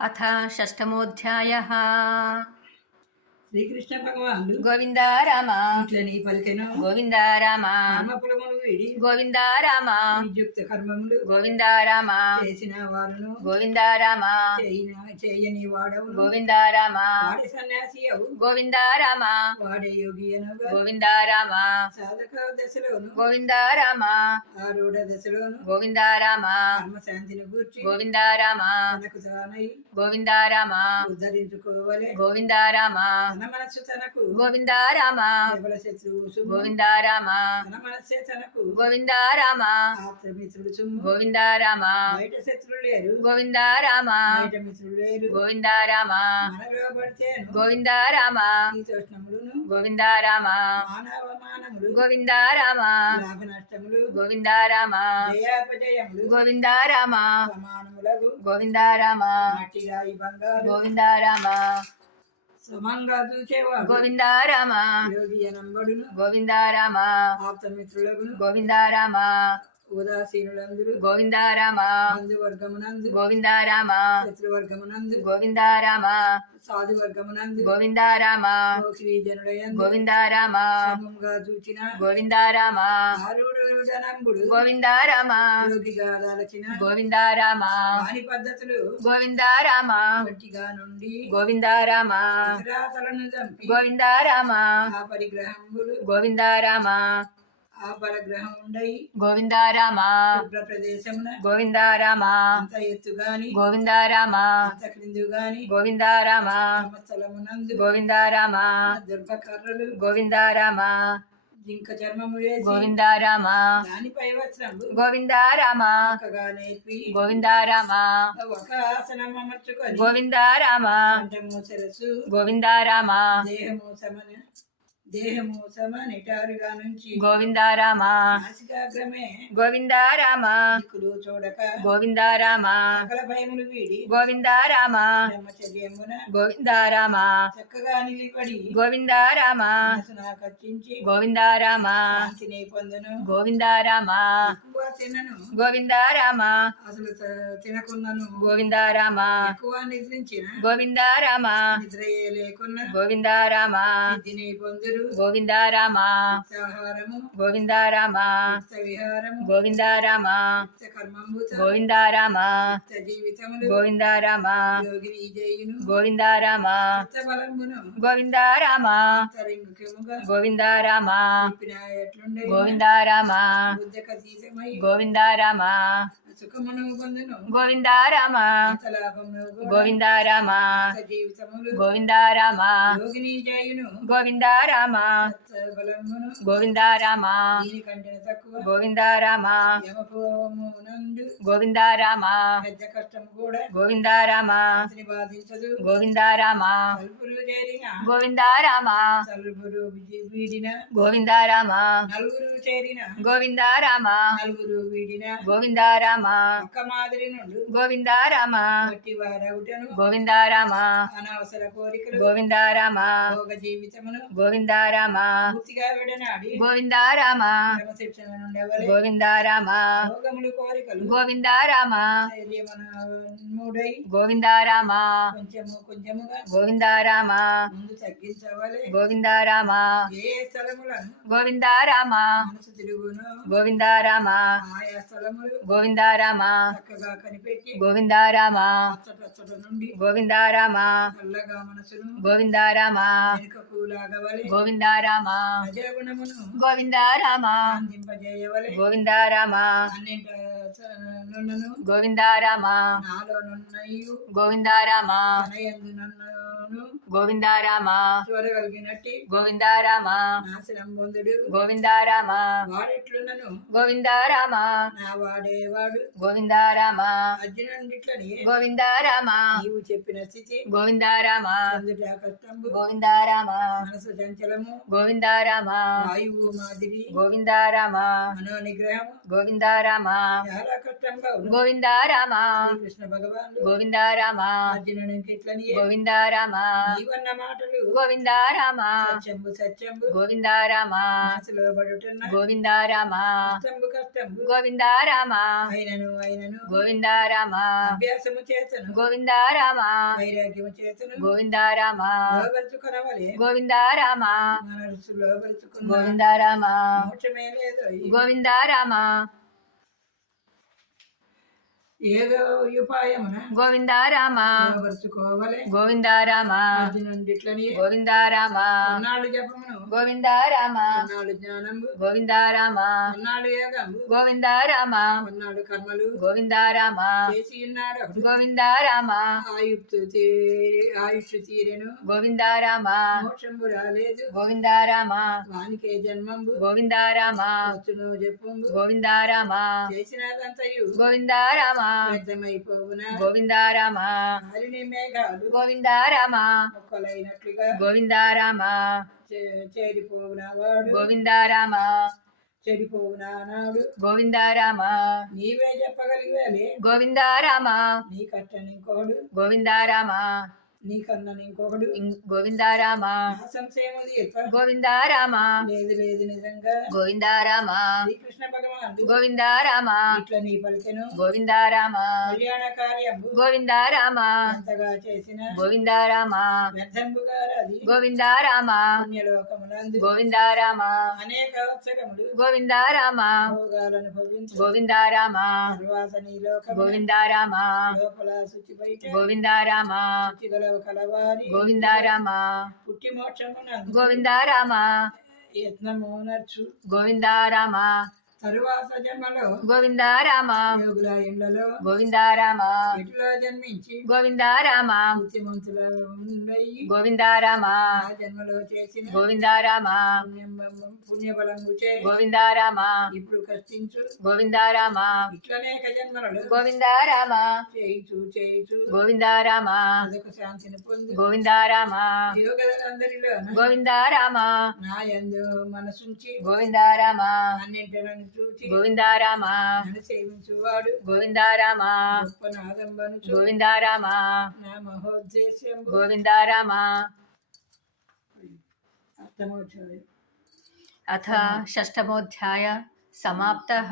అథ షష్టమోధ్యాయః. శ్రీకృష్ణ భగవానుడు గోవింద రామ ఇట్లని పలికెను. గోవింద రామ కర్మఫలములు వీడి గోవింద రామ విద్యుక్త కర్మములు గోవింద రామ చేసిన వారును గోవింద రామ చేయని వాడవును. గోవింద రామ వాడే సన్యాసి అవు గోవింద రామ వాడే యోగి అనగా గోవింద రామ సాధక దశలోను గోవింద రామ ఆరూఢ దశలోను గోవింద రామ కర్మశాంతిని గూర్చి గోవింద రామ తనకు తానై గోవింద రామ ఉద్ధరించుకోవలే. గోవింద రామ తన మనస్సు తనకు గోవింద రామ ప్రబల శత్రువు సుమ్ము. గోవింద రామ తన మనస్సే తనకు గోవింద రామ ఆప్తమిత్రుడు సుమ్ము. గోవింద రామ బయట శత్రులు లేరు, గోవింద రామ బయట మిత్రులు లేరు. గోవింద రామ మనలో పడితేను గోవింద రామ శీతోష్ణములును గోవింద రామ మానవమానములు గోవింద రామ లాభ నష్టములు గోవింద రామ జయాపజయములు గోవింద రామ సమానములగు గోవింద రామ మట్టి రాయి బంగారు గోవింద రామ సమంగా చూచేవాడు గోవింద రామ యోగి అనంబడును. గోవింద రామ ఆప్తమిత్రులగును గోవింద రామ ఉదాసీనులందరూ గోవింద రామ బంధువర్గమునందు గోవింద రామ శత్రువర్గమునందు గోవింద రామ సాధు వర్గమునందు గోవింద రామ జనుడయందు గోవింద రామ సమముగా చూచిన గోవింద రామ ఆరుడనంబుడు గోవింద రామ యోగిగా దాల్చిన గోవింద రామ వాని పద్ధతులు గోవింద రామ గట్టిగా నుండి గోవింద రామ ఇతరాతలను చంపి గోవింద రామ ఆ పరిగ్రహములు గోవింద రామ ఆ పరగ్రహం ఉండై గోవింద రామ శుభ్ర ప్రదేశమున గోవింద రామ అంత ఎత్తుగాని గోవింద రామ అంత క్రిందుగాని గోవింద రామ స్థలమునందు గోవింద రామ దుర్భకర్రలు గోవింద రామ జింక చర్మము వేసి గోవింద రామ దానిపై వస్త్రము గోవింద రామ చక్కగా నేర్పి గోవింద రామ ఒక ఆసనం అమర్చుకొని గోవింద రామ కంఠము శిరస్సు గోవింద రామ దేహము నిటారుగా నుంచి గోవింద రామ నాసికాగ్రమే గోవింద రామ దిక్కులు చూడక గోవింద రామ సకల భయములు వీడి గోవింద రామ బ్రహ్మచర్యమున గోవింద రామ చక్కగా నిలిపడి గోవింద రామ మనసున కర్చించి గోవింద రామ శాంతిని పొందును. గోవింద రామ ఎక్కువ తినను గోవింద రామ అసలు తినకున్నను. గోవింద రామ ఎక్కువ నిద్రించిన గోవింద రామ నిద్రయే లేకున్నా గోవింద రామ సిద్ధిని పొందురు. గోవింద రామ ఉత్సాహారము గోవింద రామ విహారము గోవింద రామ కర్మంబుత గోవింద రామ జీవితములు గోవింద రామ యోగిని జయును గోవింద రామ బలంబును గోవింద రామ తరింగుకెముగా గోవింద రామ ఎట్లుండే గోవింద రామ బుద్ధకతీతమై గోవింద రామ సుఖమును పొందును. గోవింద రామ లాభమును గోవింద రామ జీవితములు గోవింద రామ యోగిని జయును గోవింద రామ బలమును గోవింద రామ దీనికంటే తక్కువ గోవింద రామ యమపోమునందు గోవింద రామ పెద్ద కష్టం కూడా గోవింద రామ అతని బాధించదు. గోవింద రామ తలుపులు చేరిన గోవింద రామ తలుపులు వీడిన గోవింద రామ నలుగురు చేరిన గోవింద రామ నలుగురు వీడిన గోవింద రామ ఒక్క మాదిరి నుండి గోవింద రామ గట్టి వారవుటను గోవింద రామ అనవసర కోరికలు గోవింద రామ భోగ జీవితమును గోవింద రామ పూర్తిగా విడనాడి గోవింద రామ క్రమశిక్షణ నుండెవలే గోవింద రామ భోగములు కోరికలు గోవింద రామ ధైర్యముడై గోవింద రామ కొంచెముగా గోవింద రామ ముందు తగ్గించవలే. గోవింద రామ ఏ స్థలములను గోవింద రామ మనసు తిరుగును గోవింద రామ ఆయా స్థలములు గోవింద రామ చక్కగా కనిపెట్టి గోవింద రామ అచ్చటచ్చట నుండి గోవింద రామ చల్లగా మనసును గోవింద రామ వెనుకకు లాగవలే. గోవింద రామ ప్రజాగుణమును గోవింద రామ అందింపజేయవలే. గోవింద రామ అన్నింట నున్నను గోవింద రామ నాలో నున్నయు గోవింద రామ తనయందు నన్ను గోవింద రామ చూడగలిగినట్టి గోవింద రామ నాశనం పొందుడు. గోవింద రామ వాడెట్లున్నను గోవింద రామ నా వాడేవాడు. గోవింద రామ అర్జునుడిట్లని గోవింద రామ నీవు చెప్పిన స్థితి గోవింద రామ అందుట కష్టంబు. గోవింద రామ మనసు చంచలము గోవింద రామ వాయువు మాదిరి గోవింద రామ మనో నిగ్రహము గోవింద రామ చాలా కష్టంగా ఉంది. గోవింద రామ శ్రీకృష్ణ భగవానుడు గోవింద రామ అర్జునునికి ఇట్లని గోవింద రామ నీవన్న మాటలు గోవింద రామ సత్యంబు సత్యంబు గోవింద రామ మనసులో పడుతున్న గోవింద రామ కష్టంబు కష్టంబు గోవింద రామ అయినను గోవింద రామ అభ్యాసము చేతను గోవింద రామ వైరాగ్యము చేతను గోవింద రామ లోపరుచుకొనవలే గోవింద రామ మనసు లోపరుచుకున్న గోవింద రామ మోక్షమే లేదు. గోవింద రామ ఏదో ఉపాయమున గోవింద రామ లోపరుచుకోవలే గోవింద రామ అర్జునుడి ఇట్లని గోవింద రామ అన్నాడు జపమును గోవింద రామ అన్నాడు జ్ఞానము గోవింద రామ అన్నాడు యోగము గోవింద రామ అన్నాడు కర్మలు గోవింద రామ చేసి ఉన్నాడు గోవింద రామ ఆయుష్ తీరెను గోవింద రామ మోక్షంబు రాలేదు గోవింద రామ వానికే జన్మంబు గోవింద రామ వచ్చును చెప్పుంబు గోవింద రామ చేసినదంతయు గోవింద రామ వ్యర్థమైపోవున గోవింద రామ హరిని మేఘాలు గోవింద రామ మొక్కలైనట్లుగా గోవింద రామ చేరిపోవున వాడు గోవింద రామ చెడిపోవునా నాడు గోవింద రామ నీవే చెప్పగలిగాలే గోవింద రామ నీ కట్టని ఇంకోడు గోవింద రామ నీకన్నా ఇంకొకడు గోవింద రామ ఆ సంశయం ఉంది ఎక్కువ. గోవింద రామ లేదు లేదు నిజంగా గోవింద రామ శ్రీకృష్ణ భగవానుడు గోవింద రామ ఇట్లా నీ పలికెను గోవింద రామ కళ్యాణ కార్యము గోవింద రామ ఎంతగా చేసిన గోవింద రామ వ్యర్థంబుగా అది గోవింద రామ పుణ్యలోకమునందు గోవింద రామ అనేక వత్సరములు గోవింద రామ భోగాలను భోగించు గోవింద రామ తర్వాత నీ లోకము గోవింద రామ లోపల శుచి బయట గోవింద రామ శుచి గలవ కలవారి గోవింద రామ పుట్టి మోక్షమునందు గోవింద రామ యత్నము నర్చు గోవింద రామ తరువాత జన్మలో గోవింద రామ యోగుల ఇండ్లలో గోవింద రామ ఇటులో జన్మించి గోవింద రామ బుద్ధిమంతుల ఉండయి గోవింద రామ ఆ జన్మలో చేసిన గోవింద రామ పుణ్యబలము చే గోవింద రామ ఇప్పుడు కష్టించు గోవింద రామ ఇట్లనేక జన్మలలో గోవింద రామ చేయిచు గోవింద రామ అదొక శాంతిని పొందు గోవింద రామ యోగులందరిలో గోవింద రామ నా యందు మనసుంచి గోవింద రామ అన్నింటిని చూచి గోవింద రామ నన్ను సేవించువాడు గోవింద రామ గొప్ప నాదంబను గోవింద రామ నా మహోద్దేశ్యం గోవింద రామ అర్థమవుతుంది. అథ షష్టమోధ్యాయ సమాప్తః.